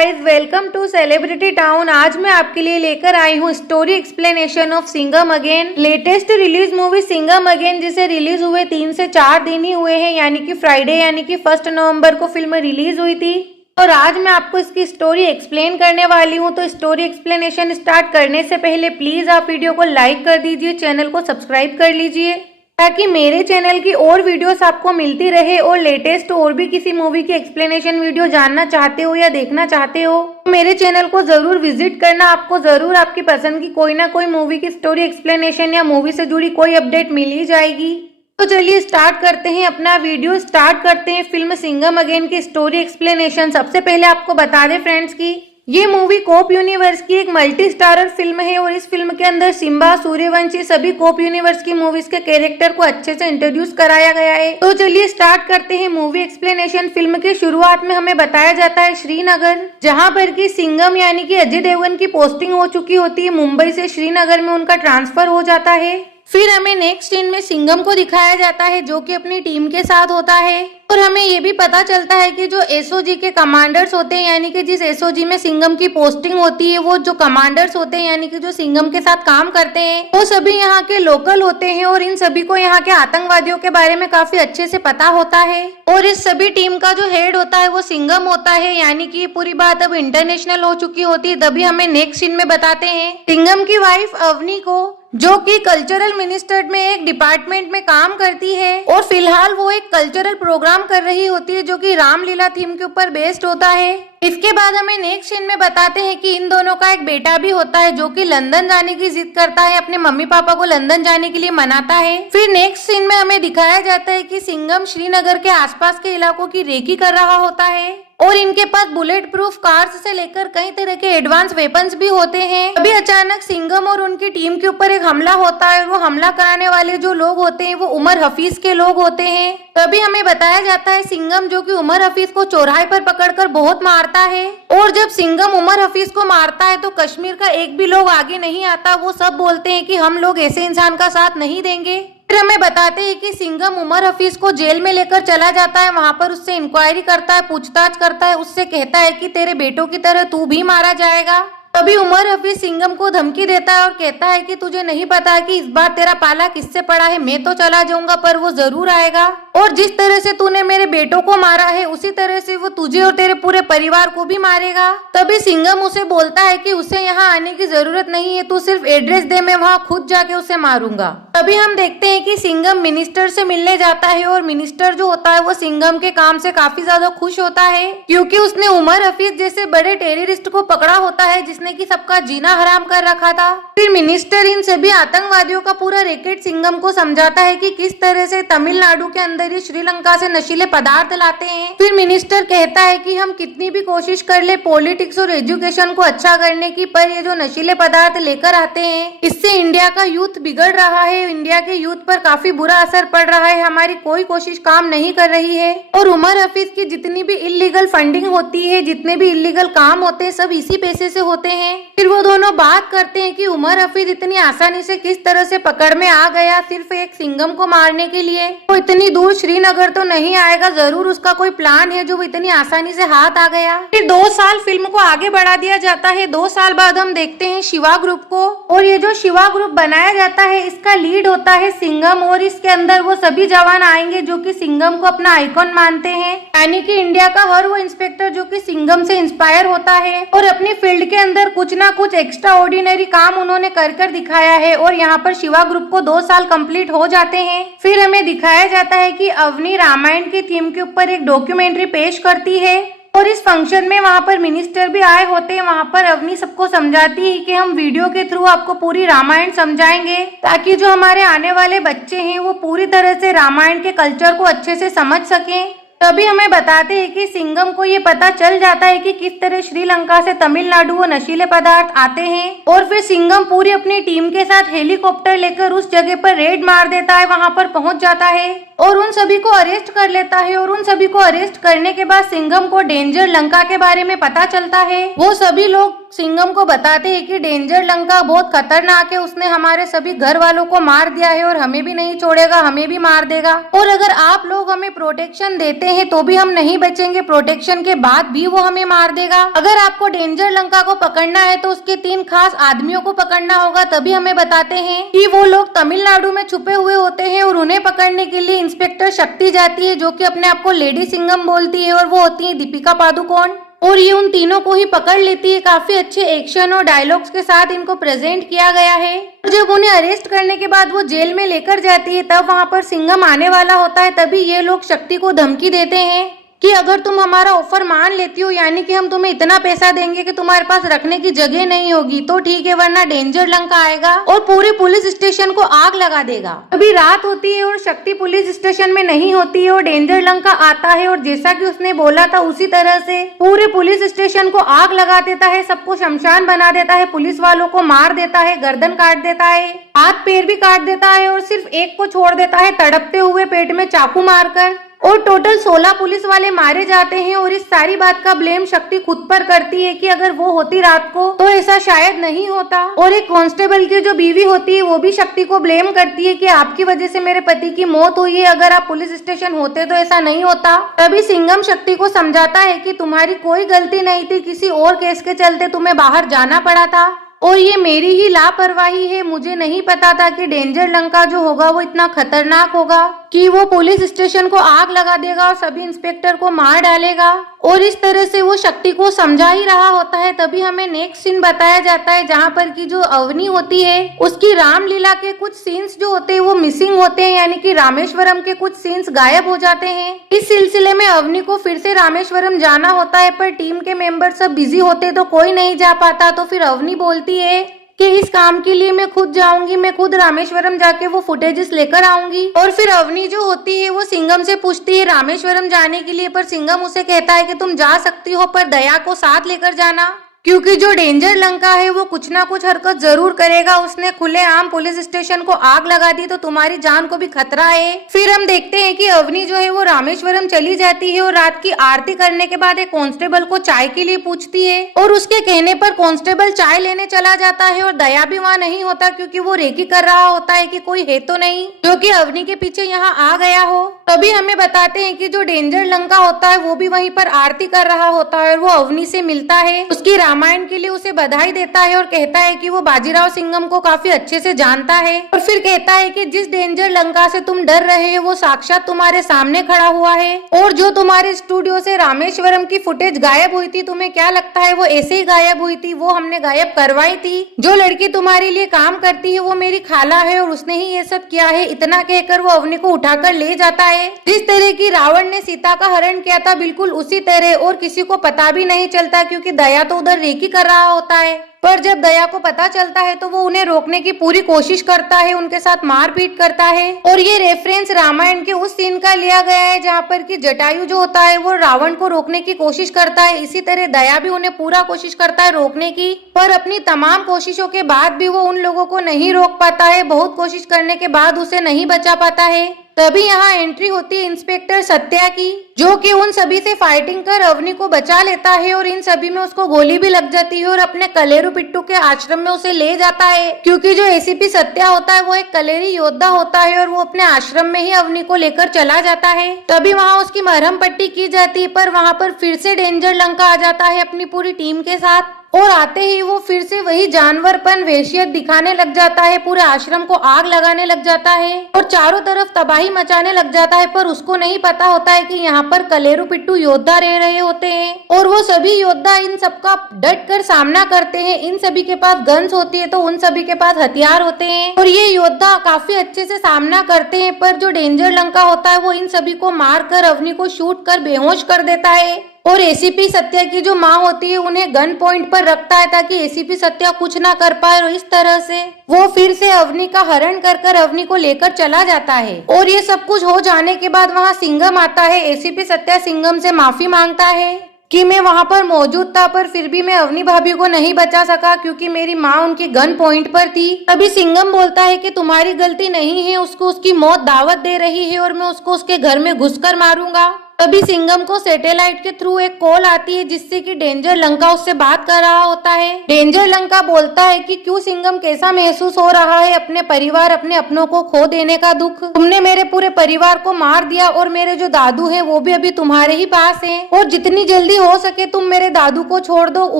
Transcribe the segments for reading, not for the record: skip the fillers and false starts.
Guys, welcome to celebrity town. आज मैं आपके लिए लेकर आई हूँ story explanation of Singham again. Latest release movie Singham again, जिसे रिलीज हुए 3 से 4 दिन ही हुए हैं, यानी कि फ्राइडे यानी कि 1 नवंबर को फिल्म रिलीज हुई थी। और आज मैं आपको इसकी स्टोरी एक्सप्लेन करने वाली हूँ। तो स्टोरी एक्सप्लेनेशन स्टार्ट करने से पहले प्लीज आप वीडियो को लाइक कर दीजिए, चैनल को सब्सक्राइब कर लीजिए ताकि मेरे चैनल की और वीडियोस आपको मिलती रहे। और लेटेस्ट और भी किसी मूवी की एक्सप्लेनेशन वीडियो जानना चाहते हो या देखना चाहते हो तो मेरे चैनल को जरूर विजिट करना। आपको जरूर आपकी पसंद की कोई ना कोई मूवी की स्टोरी एक्सप्लेनेशन या मूवी से जुड़ी कोई अपडेट मिल ही जाएगी। तो चलिए स्टार्ट करते हैं अपना वीडियो। स्टार्ट करते हैं फिल्म सिंघम अगेन की स्टोरी एक्सप्लेनेशन। सबसे पहले आपको बता दें फ्रेंड्स की ये मूवी कोप यूनिवर्स की एक मल्टी स्टारर फिल्म है और इस फिल्म के अंदर सिम्बा, सूर्यवंशी सभी कोप यूनिवर्स की मूवीज के कैरेक्टर को अच्छे से इंट्रोड्यूस कराया गया है। तो चलिए स्टार्ट करते हैं मूवी एक्सप्लेनेशन। फिल्म के शुरुआत में हमें बताया जाता है श्रीनगर, जहां पर की सिंघम यानी कि अजय देवगन की पोस्टिंग हो चुकी होती है। मुंबई से श्रीनगर में उनका ट्रांसफर हो जाता है। फिर हमें नेक्स्ट सीन में सिंघम को दिखाया जाता है जो कि अपनी टीम के साथ होता है। और हमें ये भी पता चलता है कि जो एसओजी के कमांडर्स होते हैं, यानी कि जिस एसओजी में सिंघम की पोस्टिंग होती है, वो जो कमांडर्स होते हैं यानी कि जो सिंघम के साथ काम करते हैं, वो सभी यहाँ के लोकल होते हैं और इन सभी को यहाँ के आतंकवादियों के बारे में काफी अच्छे से पता होता है। और इस सभी टीम का जो हेड होता है वो सिंघम होता है, यानी कि ये पूरी बात अब इंटरनेशनल हो चुकी होती है। तभी हमें नेक्स्ट सीन में बताते हैं सिंघम की वाइफ अवनी को, जो कि कल्चरल मिनिस्टर में एक डिपार्टमेंट में काम करती है और फिलहाल वो एक कल्चरल प्रोग्राम कर रही होती है जो कि रामलीला थीम के ऊपर बेस्ड होता है। इसके बाद हमें नेक्स्ट सीन में बताते हैं कि इन दोनों का एक बेटा भी होता है जो कि लंदन जाने की जिद करता है, अपने मम्मी पापा को लंदन जाने के लिए मनाता है। फिर नेक्स्ट सीन में हमें दिखाया जाता है कि सिंघम श्रीनगर के आसपास के इलाकों की रेकी कर रहा होता है और इनके पास बुलेट प्रूफ कार्स से लेकर कई तरह के एडवांस वेपन्स भी होते हैं। अभी अचानक सिंघम और उनकी टीम के ऊपर एक हमला होता है और वो हमला कराने वाले जो लोग होते हैं वो उमर हफीज के लोग होते हैं। तभी हमें बताया जाता है सिंघम जो कि उमर हफीज को चौराहे पर पकड़कर बहुत मारता है। और जब सिंघम उमर हफीज को मारता है तो कश्मीर का एक भी लोग आगे नहीं आता। वो सब बोलते हैं कि हम लोग ऐसे इंसान का साथ नहीं देंगे। फिर हमें बताते हैं कि सिंघम उमर हफीज को जेल में लेकर चला जाता है। वहां पर उससे इंक्वायरी करता है, पूछताछ करता है, उससे कहता है कि तेरे बेटों की तरह तू भी मारा जाएगा। तभी उमर हफीज सिंघम को धमकी देता है और कहता है कि तुझे नहीं पता कि इस बार तेरा पाला किससे पड़ा है। मैं तो चला जाऊंगा पर वो जरूर आएगा और जिस तरह से तूने मेरे बेटों को मारा है उसी तरह से वो तुझे और तेरे पूरे परिवार को भी मारेगा। तभी सिंघम उसे बोलता है कि उसे यहाँ आने की जरूरत नहीं है, तू सिर्फ एड्रेस दे, मैं वहाँ खुद जाके उसे मारूंगा। तभी हम देखते हैं कि सिंघम मिनिस्टर से मिलने जाता है और मिनिस्टर जो होता है वो सिंघम के काम से काफी ज्यादा खुश होता है क्योंकि उसने उमर हफीज जैसे बड़े टेररिस्ट को पकड़ा होता है जिसने कि सबका जीना हराम कर रखा था। फिर मिनिस्टर इन सभी आतंकवादियों का पूरा रैकेट सिंघम को समझाता है कि किस तरह से तमिलनाडु के अंदर ही श्रीलंका से नशीले पदार्थ लाते हैं। फिर मिनिस्टर कहता है कि हम कितनी भी कोशिश कर ले पॉलिटिक्स और एजुकेशन को अच्छा करने की, पर ये जो नशीले पदार्थ लेकर आते हैं इससे इंडिया का यूथ बिगड़ रहा है, इंडिया के यूथ पर काफी बुरा असर पड़ रहा है। हमारी कोई कोशिश काम नहीं कर रही है और उमर हफीज की जितनी भी इलीगल फंडिंग होती है, जितने भी इलीगल काम होते हैं, सब इसी पैसे से होते हैं। फिर वो दोनों बात करते हैं कि उमर हफीज इतनी आसानी से किस तरह से पकड़ में आ गया सिर्फ एक सिंघम को मारने के लिए। वो इतनी दूर श्रीनगर तो नहीं आएगा, जरूर उसका कोई प्लान है जो वो इतनी आसानी से हाथ आ गया। फिर 2 साल फिल्म को आगे बढ़ा दिया जाता है। 2 साल बाद हम देखते हैं शिवा ग्रुप को और ये जो शिवा ग्रुप बनाया जाता है इसका लीड होता है सिंघम और इसके अंदर वो सभी जवान आएंगे जो कि सिंघम को अपना आइकॉन मानते हैं, यानी कि इंडिया का हर वो इंस्पेक्टर जो कि सिंघम से इंस्पायर होता है और अपनी फील्ड के अंदर कुछ ना कुछ एक्स्ट्रा ऑर्डिनरी काम उन्होंने कर दिखाया है। और यहाँ पर शिवा ग्रुप को 2 साल कंप्लीट हो जाते हैं। फिर हमें दिखाया जाता है कि अवनी रामायण की थीम के ऊपर एक डॉक्यूमेंट्री पेश करती है और इस फंक्शन में वहाँ पर मिनिस्टर भी आए होते हैं। वहाँ पर अवनी सबको समझाती है कि हम वीडियो के थ्रू आपको पूरी रामायण समझाएंगे ताकि जो हमारे आने वाले बच्चे हैं वो पूरी तरह से रामायण के कल्चर को अच्छे से समझ सकें। तभी हमें बताते हैं कि सिंघम को ये पता चल जाता है कि किस तरह श्रीलंका से तमिलनाडु वो नशीले पदार्थ आते हैं और फिर सिंघम पूरी अपनी टीम के साथ हेलीकॉप्टर लेकर उस जगह पर रेड मार देता है, वहां पर पहुंच जाता है और उन सभी को अरेस्ट कर लेता है। और उन सभी को अरेस्ट करने के बाद सिंघम को डेंजर लंका के बारे में पता चलता है। वो सभी लोग सिंघम को बताते हैं कि डेंजर लंका बहुत खतरनाक है, उसने हमारे सभी घर वालों को मार दिया है और हमें भी नहीं छोड़ेगा, हमें भी मार देगा। और अगर आप लोग हमें प्रोटेक्शन देते हैं तो भी हम नहीं बचेंगे, प्रोटेक्शन के बाद भी वो हमें मार देगा। अगर आपको डेंजर लंका को पकड़ना है तो उसके 3 खास आदमियों को पकड़ना होगा। तभी हमें बताते हैं कि वो लोग तमिलनाडु में छुपे हुए होते हैं और उन्हें पकड़ने के लिए इंस्पेक्टर शक्ति जाती है, जो कि अपने आप को लेडी सिंघम बोलती है, और वो होती है दीपिका पादुकोण। और ये उन तीनों को ही पकड़ लेती है। काफी अच्छे एक्शन और डायलॉग्स के साथ इनको प्रेजेंट किया गया है। जब उन्हें अरेस्ट करने के बाद वो जेल में लेकर जाती है, तब वहाँ पर सिंघम आने वाला होता है। तभी ये लोग शक्ति को धमकी देते हैं कि अगर तुम हमारा ऑफर मान लेती हो, यानी कि हम तुम्हें इतना पैसा देंगे कि तुम्हारे पास रखने की जगह नहीं होगी, तो ठीक है, वरना डेंजर लंका आएगा और पूरे पुलिस स्टेशन को आग लगा देगा। अभी रात होती है और शक्ति पुलिस स्टेशन में नहीं होती है और डेंजर लंका आता है और जैसा कि उसने बोला था उसी तरह से पूरे पुलिस स्टेशन को आग लगा देता है, सबको शमशान बना देता है, पुलिस वालों को मार देता है, गर्दन काट देता है, हाथ पैर भी काट देता है और सिर्फ एक को छोड़ देता है तड़पते हुए पेट में चाकू मारकर। और टोटल 16 पुलिस वाले मारे जाते हैं। और इस सारी बात का ब्लेम शक्ति खुद पर करती है कि अगर वो होती रात को तो ऐसा शायद नहीं होता। और एक कांस्टेबल की जो बीवी होती है वो भी शक्ति को ब्लेम करती है कि आपकी वजह से मेरे पति की मौत हुई है, अगर आप पुलिस स्टेशन होते तो ऐसा नहीं होता। तभी सिंघम शक्ति को समझाता है कि तुम्हारी कोई गलती नहीं थी, किसी और केस के चलते तुम्हें बाहर जाना पड़ा था और ये मेरी ही लापरवाही है। मुझे नहीं पता था कि डेंजर लंका जो होगा वो इतना खतरनाक होगा कि वो पुलिस स्टेशन को आग लगा देगा और सभी इंस्पेक्टर को मार डालेगा। और इस तरह से वो शक्ति को समझा ही रहा होता है। तभी हमें नेक्स्ट सीन बताया जाता है जहाँ पर की जो अवनी होती है उसकी रामलीला के कुछ सीन्स जो होते हैं वो मिसिंग होते हैं, यानी कि रामेश्वरम के कुछ सीन्स गायब हो जाते हैं। इस सिलसिले में अवनी को फिर से रामेश्वरम जाना होता है, पर टीम के मेंबर सब बिजी होते तो कोई नहीं जा पाता। तो फिर अवनी बोलती है कि इस काम के लिए मैं खुद जाऊंगी, मैं खुद रामेश्वरम जाके वो फुटेजेस लेकर आऊंगी। और फिर अवनी जो होती है वो सिंघम से पूछती है रामेश्वरम जाने के लिए, पर सिंघम उसे कहता है कि तुम जा सकती हो पर दया को साथ लेकर जाना, क्योंकि जो डेंजर लंका है वो कुछ ना कुछ हरकत जरूर करेगा। उसने खुलेआम पुलिस स्टेशन को आग लगा दी तो तुम्हारी जान को भी खतरा है। फिर हम देखते हैं कि अवनी जो है वो रामेश्वरम चली जाती है और रात की आरती करने के बाद एक कांस्टेबल को चाय के लिए पूछती है और उसके कहने पर कांस्टेबल चाय लेने चला जाता है और दया भी वहाँ नहीं होता, क्योंकि वो रेकी कर रहा होता है कि कोई है तो नहीं जो कि अवनी के पीछे यहाँ आ गया हो। तभी हमें बताते हैं कि जो डेंजर लंका होता है वो भी वहीं पर आरती कर रहा होता है और वो अवनी से मिलता है, उसकी रामायण के लिए उसे बधाई देता है और कहता है कि वो बाजीराव सिंघम को काफी अच्छे से जानता है। और फिर कहता है कि जिस डेंजर लंका से तुम डर रहे हो वो साक्षात तुम्हारे सामने खड़ा हुआ है, और जो तुम्हारे स्टूडियो से रामेश्वरम की फुटेज गायब हुई थी, तुम्हें क्या लगता है वो ऐसे ही गायब हुई थी? वो हमने गायब करवाई थी। जो लड़की तुम्हारे लिए काम करती है वो मेरी खाला है और उसने ही ये सब किया है। इतना कहकर वो अवनी को उठाकर ले जाता है। जिस तरह की रावण ने सीता का हरण किया था बिल्कुल उसी तरह, और किसी को पता भी नहीं चलता क्योंकि दया तो उधर रेकी कर रहा होता है। पर जब दया को पता चलता है तो वो उन्हें रोकने की पूरी कोशिश करता है, उनके साथ मारपीट करता है। और ये रेफरेंस रामायण के उस सीन का लिया गया है जहाँ पर कि जटायु जो होता है वो रावण को रोकने की कोशिश करता है। इसी तरह दया भी उन्हें पूरा कोशिश करता है रोकने की, पर अपनी तमाम कोशिशों के बाद भी वो उन लोगों को नहीं रोक पाता है। बहुत कोशिश करने के बाद उसे नहीं बचा पाता है। तभी यहाँ एंट्री होती है इंस्पेक्टर सत्या की, जो कि उन सभी से फाइटिंग कर अवनी को बचा लेता है और इन सभी में उसको गोली भी लग जाती है और अपने कलेरू पिट्टू के आश्रम में उसे ले जाता है, क्योंकि जो एसीपी सत्या होता है वो एक कलेरी योद्धा होता है और वो अपने आश्रम में ही अवनी को लेकर चला जाता है। तभी वहाँ उसकी मरहम पट्टी की जाती है, पर वहाँ पर फिर से डेंजर लंका आ जाता है अपनी पूरी टीम के साथ, और आते ही वो फिर से वही जानवरपन वहशियत दिखाने लग जाता है, पूरे आश्रम को आग लगाने लग जाता है और चारों तरफ तबाही मचाने लग जाता है। पर उसको नहीं पता होता है कि यहाँ पर कलेरू पिट्टू योद्धा रह रहे होते हैं और वो सभी योद्धा इन सबका डट कर सामना करते हैं। इन सभी के पास गन्स होती है तो उन सभी के पास हथियार होते हैं और ये योद्धा काफी अच्छे से सामना करते हैं। पर जो डेंजर लंका होता है वो इन सभी को मार कर अवनी को शूट कर बेहोश कर देता है और एसीपी सत्या की जो माँ होती है उन्हें गन पॉइंट पर रखता है ताकि एसीपी सत्या कुछ ना कर पाए, और इस तरह से वो फिर से अवनी का हरण कर अवनी को लेकर चला जाता है। और ये सब कुछ हो जाने के बाद वहाँ सिंघम आता है। एसीपी सत्या सिंघम से माफी मांगता है कि मैं वहाँ पर मौजूद था पर फिर भी मैं अवनी भाभी को नहीं बचा सका क्योंकि मेरी माँ उनकी गन पॉइंट पर थी। तभी सिंघम बोलता है कि तुम्हारी गलती नहीं है, उसको उसकी मौत दावत दे रही है और मैं उसको उसके घर में घुसकर मारूंगा। तभी सिंघम को सैटेलाइट के थ्रू एक कॉल आती है जिससे कि डेंजर लंका उससे बात कर रहा होता है। डेंजर लंका बोलता है कि क्यों सिंघम, कैसा महसूस हो रहा है अपने परिवार, अपने अपनों को खो देने का दुख। तुमने मेरे पूरे परिवार को मार दिया और मेरे जो दादू हैं वो भी अभी तुम्हारे ही पास हैं और जितनी जल्दी हो सके तुम मेरे दादू को छोड़ दो।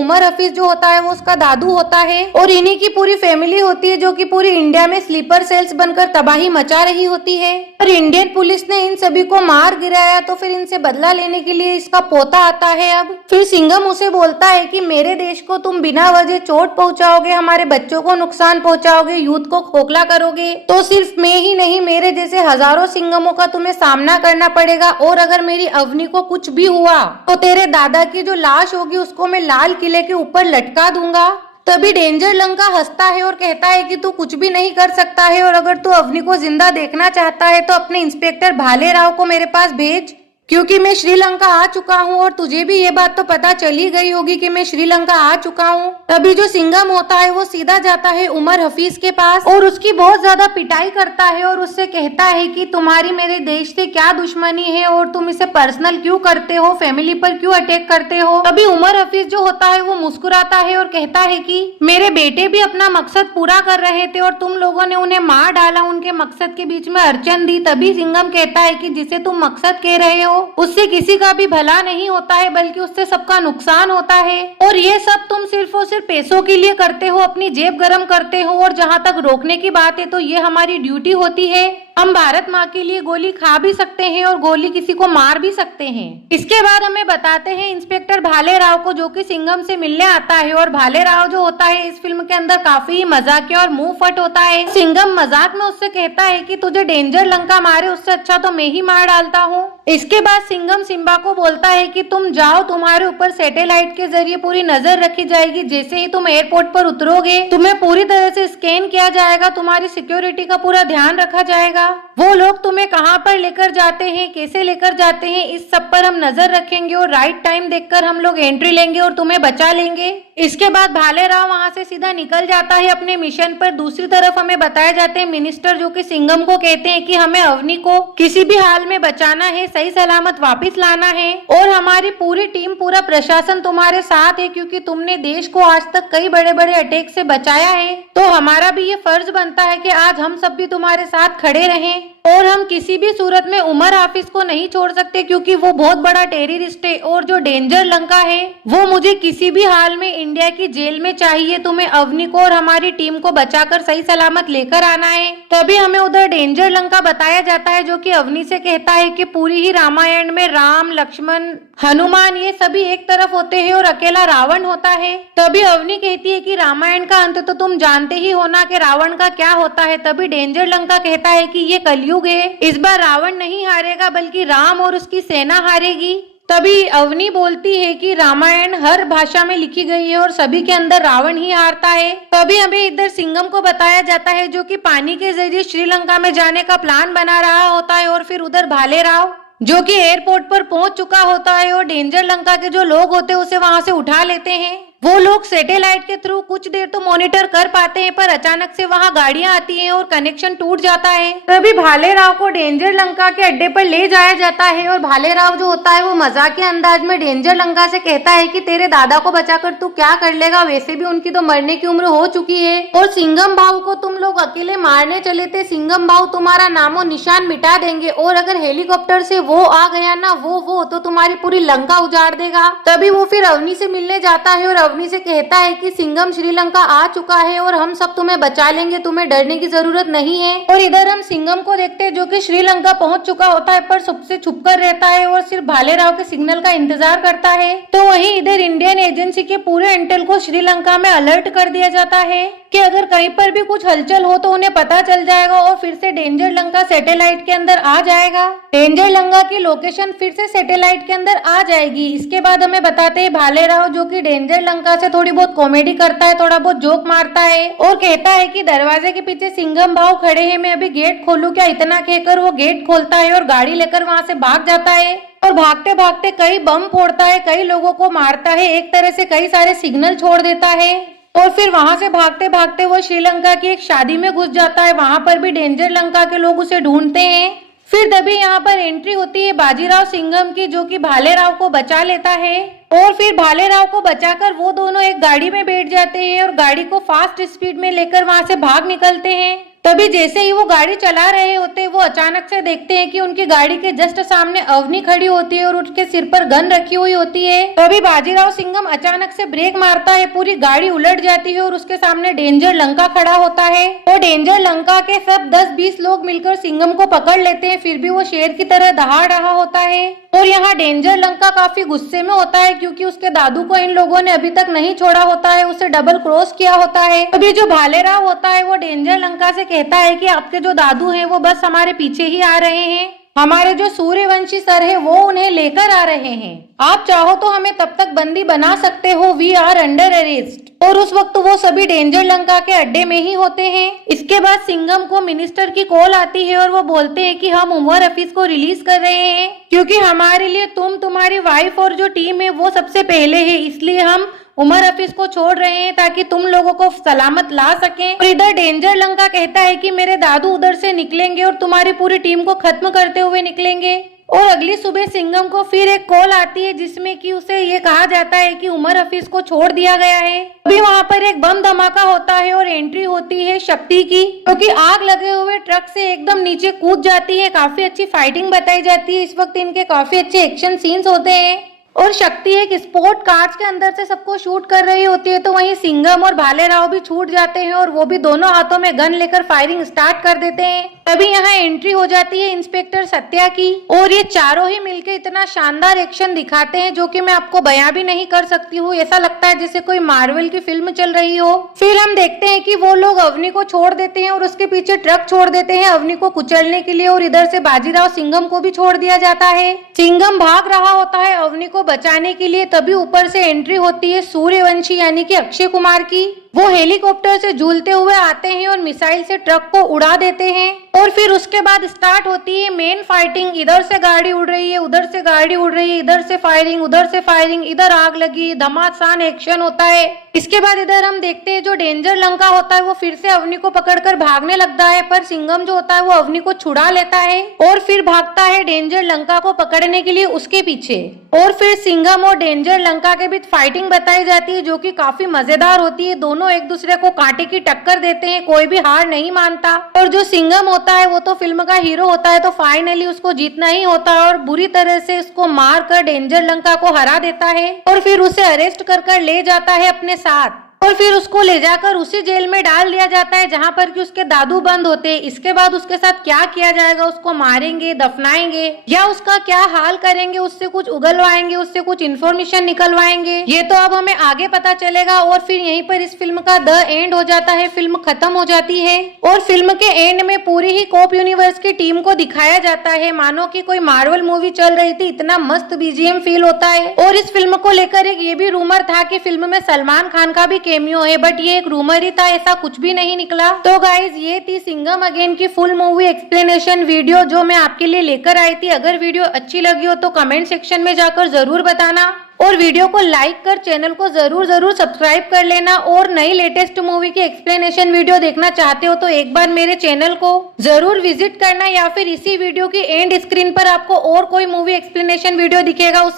उमर हफीज जो होता है वो उसका दादू होता है और इन्हीं की पूरी फैमिली होती है जो कि पूरी इंडिया में स्लीपर सेल्स बनकर तबाही मचा रही होती है। और इंडियन पुलिस ने इन सभी को मार गिराया तो फिर इनसे बदला लेने के लिए इसका पोता आता है। अब फिर सिंघम उसे बोलता है कि मेरे देश को तुम बिना वजह चोट पहुंचाओगे, हमारे बच्चों को नुकसान पहुंचाओगे, यूथ को खोखला करोगे तो सिर्फ मैं ही नहीं मेरे जैसे हजारों सिंघमों का तुम्हें सामना करना पड़ेगा। और अगर मेरी अवनी को कुछ भी हुआ तो तेरे दादा की जो लाश होगी उसको मैं लाल किले के ऊपर लटका दूंगा। तभी डेंजर लंका हंसता है और कहता है कि तू कुछ भी नहीं कर सकता है और अगर तू अवनी को जिंदा देखना चाहता है तो अपने इंस्पेक्टर भाले राव को मेरे पास भेज, क्योंकि मैं श्रीलंका आ चुका हूँ और तुझे भी ये बात तो पता चली गई होगी कि मैं श्रीलंका आ चुका हूँ। तभी जो सिंघम होता है वो सीधा जाता है उमर हफीज के पास और उसकी बहुत ज्यादा पिटाई करता है और उससे कहता है कि तुम्हारी मेरे देश से क्या दुश्मनी है और तुम इसे पर्सनल क्यों करते हो, फैमिली पर क्यों अटैक करते हो। तभी उमर हफीज जो होता है वो मुस्कुराता है और कहता है कि मेरे बेटे भी अपना मकसद पूरा कर रहे थे और तुम लोगों ने उन्हें मार डाला, उनके मकसद के बीच में अड़चन दी। तभी सिंघम कहता है कि जिसे तुम मकसद कह रहे हो उससे किसी का भी भला नहीं होता है बल्कि उससे सबका नुकसान होता है और ये सब तुम सिर्फ और सिर्फ पैसों के लिए करते हो, अपनी जेब गरम करते हो। और जहाँ तक रोकने की बात है तो ये हमारी ड्यूटी होती है। हम भारत माँ के लिए गोली खा भी सकते हैं और गोली किसी को मार भी सकते हैं। इसके बाद हमें बताते हैं इंस्पेक्टर भाले राव को जो कि सिंघम से मिलने आता है और भाले राव जो होता है इस फिल्म के अंदर काफी मजाकिया और मुंह फट होता है। सिंघम मजाक में उससे कहता है कि तुझे डेंजर लंका मारे उससे अच्छा तो मैं ही मार डालता हूँ। इसके बाद सिंघम सिम्बा को बोलता है कि तुम जाओ, तुम्हारे ऊपर सैटेलाइट के जरिए पूरी नजर रखी जाएगी। जैसे ही तुम एयरपोर्ट पर उतरोगे तुम्हें पूरी तरह से स्कैन किया जाएगा, तुम्हारी सिक्योरिटी का पूरा ध्यान रखा जाएगा। वो लोग तुम्हें कहाँ पर लेकर जाते हैं, कैसे लेकर जाते हैं, इस सब पर हम नजर रखेंगे और राइट टाइम देखकर हम लोग एंट्री लेंगे और तुम्हें बचा लेंगे। इसके बाद भाले राव वहाँ से सीधा निकल जाता है अपने मिशन पर। दूसरी तरफ हमें बताए जाते हैं मिनिस्टर जो कि सिंघम को कहते हैं कि हमें अवनी को किसी भी हाल में बचाना है, सही सलामत वापस लाना है और हमारी पूरी टीम, पूरा प्रशासन तुम्हारे साथ है क्योंकि तुमने देश को आज तक कई बड़े बड़े अटैक से बचाया है। तो हमारा भी ये फर्ज बनता है कि आज हम सब भी तुम्हारे साथ खड़े रहें और हम किसी भी सूरत में उमर हाफिज को नहीं छोड़ सकते क्योंकि वो बहुत बड़ा टेररिस्ट है और जो डेंजर लंका है वो मुझे किसी भी हाल में इंडिया की जेल में चाहिए। तुम्हें अवनी को और हमारी टीम को बचाकर सही सलामत लेकर आना है। तभी हमें उधर डेंजर लंका बताया जाता है जो कि अवनी से कहता है कि पूरी ही रामायण में राम, लक्ष्मण, हनुमान ये सभी एक तरफ होते हैं और अकेला रावण होता है। तभी अवनी कहती है कि रामायण का अंत तो तुम जानते ही हो ना कि रावण का क्या होता है। तभी डेंजर लंका कहता है कि ये कलयुग है, इस बार रावण नहीं हारेगा बल्कि राम और उसकी सेना हारेगी। तभी अवनी बोलती है कि रामायण हर भाषा में लिखी गई है और सभी के अंदर रावण ही हारता है। तभी हमें इधर सिंघम को बताया जाता है जो कि पानी के जरिए श्रीलंका में जाने का प्लान बना रहा होता है और फिर उधर भाले राव जो कि एयरपोर्ट पर पहुंच चुका होता है और डेंजर लंका के जो लोग होते हैं उसे वहां से उठा लेते हैं। वो लोग सैटेलाइट के थ्रू कुछ देर तो मॉनिटर कर पाते हैं पर अचानक से वहां गाड़ियां आती हैं और कनेक्शन टूट जाता है। तभी भाले राव को डेंजर लंका के अड्डे पर ले जाया जाता है और भाले राव जो होता है वो मजाक के अंदाज में डेंजर लंका से कहता है कि तेरे दादा को बचाकर तू क्या कर लेगा, वैसे भी उनकी तो मरने की उम्र हो चुकी है और सिंघम भाऊ को तुम लोग अकेले मारने चले थे। सिंघम भाऊ तुम्हारा नामो निशान मिटा देंगे और अगर हेलीकॉप्टर से वो आ गया ना वो तो तुम्हारी पूरी लंका उजाड़ देगा। तभी वो फिर अवनी से मिलने जाता है और अवनी से कहता है कि सिंघम श्रीलंका आ चुका है और हम सब तुम्हें बचा लेंगे, तुम्हें डरने की जरूरत नहीं है। और इधर हम सिंघम को देखते हैं जो कि श्रीलंका पहुंच चुका होता है पर सबसे छुप कर रहता है और सिर्फ भाले राव के सिग्नल का इंतजार करता है। तो वहीं इधर इंडियन एजेंसी के पूरे इंटेल को श्रीलंका में अलर्ट कर दिया जाता है कि अगर कहीं पर भी कुछ हलचल हो तो उन्हें पता चल जाएगा और फिर से डेंजर लंका सैटेलाइट के अंदर आ जाएगा। डेंजर लंका की लोकेशन फिर से सैटेलाइट के अंदर आ जाएगी। इसके बाद हमें बताते हैं भाले राव जो कि डेंजर लंका से थोड़ी बहुत कॉमेडी करता है, थोड़ा बहुत जोक मारता है और कहता है कि दरवाजे के पीछे सिंघम भाव खड़े हैं, मैं अभी गेट खोलूं क्या। इतना कहकर वो गेट खोलता है और गाड़ी लेकर वहाँ से भाग जाता है और भागते भागते कई बम फोड़ता है, कई लोगों को मारता है, एक तरह से कई सारे सिग्नल छोड़ देता है और फिर वहां से भागते भागते वो श्रीलंका की एक शादी में घुस जाता है। वहां पर भी डेंजर लंका के लोग उसे ढूंढते हैं। फिर तभी यहाँ पर एंट्री होती है बाजीराव सिंघम की, जो कि भालेराव को बचा लेता है और फिर भालेराव को बचाकर वो दोनों एक गाड़ी में बैठ जाते हैं और गाड़ी को फास्ट स्पीड में लेकर वहां से भाग निकलते हैं। तभी जैसे ही वो गाड़ी चला रहे होते वो अचानक से देखते हैं कि उनकी गाड़ी के जस्ट सामने अवनी खड़ी होती है और उसके सिर पर गन रखी हुई होती है। तभी बाजीराव सिंघम अचानक से ब्रेक मारता है, पूरी गाड़ी उलट जाती है और उसके सामने डेंजर लंका खड़ा होता है और डेंजर लंका के सब 10-20 लोग मिलकर सिंघम को पकड़ लेते हैं, फिर भी वो शेर की तरह दहाड़ रहा होता है। और यहाँ डेंजर लंका काफी गुस्से में होता है क्योंकि उसके दादू को इन लोगों ने अभी तक नहीं छोड़ा होता है, उसे डबल क्रॉस किया होता है। अभी जो भालेराव होता है वो डेंजर लंका से कहता है कि आपके जो दादू हैं वो बस हमारे पीछे ही आ रहे हैं, हमारे जो सूर्यवंशी सर है वो उन्हें लेकर आ रहे हैं, आप चाहो तो हमें तब तक बंदी बना सकते हो, वी आर अंडर अरेस्ट। और उस वक्त वो सभी डेंजर लंका के अड्डे में ही होते हैं। इसके बाद सिंघम को मिनिस्टर की कॉल आती है और वो बोलते हैं कि हम उमर हफीज को रिलीज कर रहे हैं क्योंकि हमारे लिए तुम्हारी वाइफ और जो टीम है वो सबसे पहले है, इसलिए हम उमर हफीज को छोड़ रहे हैं ताकि तुम लोगों को सलामत ला सकें। और इधर डेंजर लंका कहता है कि मेरे दादू उधर से निकलेंगे और तुम्हारी पूरी टीम को खत्म करते हुए निकलेंगे। और अगली सुबह सिंघम को फिर एक कॉल आती है जिसमें कि उसे ये कहा जाता है कि उमर हफीज को छोड़ दिया गया है। अभी वहाँ पर एक बम धमाका होता है और एंट्री होती है शक्ति की, क्योंकि आग लगे हुए ट्रक से एकदम नीचे कूद जाती है। काफी अच्छी फाइटिंग बताई जाती है, इस वक्त इनके काफी अच्छे एक्शन सीन्स होते हैं। और शक्ति एक स्पोर्ट कार्स के अंदर से सबको शूट कर रही होती है, तो वहीं सिंघम और भालेराव भी छूट जाते हैं और वो भी दोनों हाथों में गन लेकर फायरिंग स्टार्ट कर देते हैं। तभी यहाँ एंट्री हो जाती है इंस्पेक्टर सत्या की और ये चारों ही मिलकर इतना शानदार एक्शन दिखाते हैं जो कि मैं आपको बयां भी नहीं कर सकती हूँ। ऐसा लगता है जैसे कोई मार्वल की फिल्म चल रही हो। फिर हम देखते हैं कि वो लोग अवनी को छोड़ देते हैं और उसके पीछे ट्रक छोड़ देते हैं अवनी को कुचलने के लिए, और इधर से बाजीराव सिंघम को भी छोड़ दिया जाता है। सिंघम भाग रहा होता है अवनी को बचाने के लिए, तभी ऊपर से एंट्री होती है सूर्यवंशी यानी कि अक्षय कुमार की। वो हेलीकॉप्टर से झूलते हुए आते हैं और मिसाइल से ट्रक को उड़ा देते हैं। और फिर उसके बाद स्टार्ट होती है मेन फाइटिंग। इधर से गाड़ी उड़ रही है, उधर से गाड़ी उड़ रही है, इधर से फायरिंग, उधर से फायरिंग, इधर आग लगी, धमासान एक्शन होता है। इसके बाद इधर हम देखते हैं जो डेंजर लंका होता है वो फिर से अवनी को पकड़कर भागने लगता है, पर सिंघम जो होता है वो अवनी को छुड़ा लेता है और फिर भागता है डेंजर लंका को पकड़ने के लिए उसके पीछे। और फिर सिंघम और डेंजर लंका के बीच फाइटिंग बताई जाती है जो कि काफी मजेदार होती है। दोनों एक दूसरे को कांटे की टक्कर देते हैं, कोई भी हार नहीं मानता। और जो सिंघम होता है वो तो फिल्म का हीरो होता है, तो फाइनली उसको जीतना ही होता है और बुरी तरह से उसको मार कर डेंजर लंका को हरा देता है और फिर उसे अरेस्ट कर ले जाता है अपने साथ। और फिर उसको ले जाकर उसी जेल में डाल दिया जाता है जहाँ पर कि उसके दादू बंद होते हैं। इसके बाद उसके साथ क्या किया जाएगा, उसको मारेंगे, दफनाएंगे या उसका क्या हाल करेंगे, उससे कुछ उगलवाएंगे, उससे कुछ इन्फॉर्मेशन निकलवाएंगे, ये तो अब हमें आगे पता चलेगा। और फिर यहीं पर इस फिल्म का द एंड हो जाता है, फिल्म खत्म हो जाती है। और फिल्म के एंड में पूरी ही कॉप यूनिवर्स की टीम को दिखाया जाता है मानो की कोई मार्वल मूवी चल रही थी, इतना मस्त बीजीएम फील होता है। और इस फिल्म को लेकर एक ये भी रूमर था कि फिल्म में सलमान खान का भी कैमियो है, बट ये एक रूमर ही था, ऐसा कुछ भी नहीं निकला। तो गाइज ये थी सिंघम अगेन की फुल मूवी एक्सप्लेनेशन वीडियो जो मैं आपके लिए लेकर आई थी। अगर वीडियो अच्छी लगी हो तो कमेंट सेक्शन में जाकर जरूर बताना और वीडियो को लाइक कर चैनल को जरूर सब्सक्राइब कर लेना। और नई लेटेस्ट मूवी की एक्सप्लेनेशन वीडियो देखना चाहते हो तो एक बार मेरे चैनल को जरूर विजिट करना, या फिर इसी वीडियो की एंड स्क्रीन पर आपको और कोई मूवी एक्सप्लेनेशन वीडियो दिखेगा उसे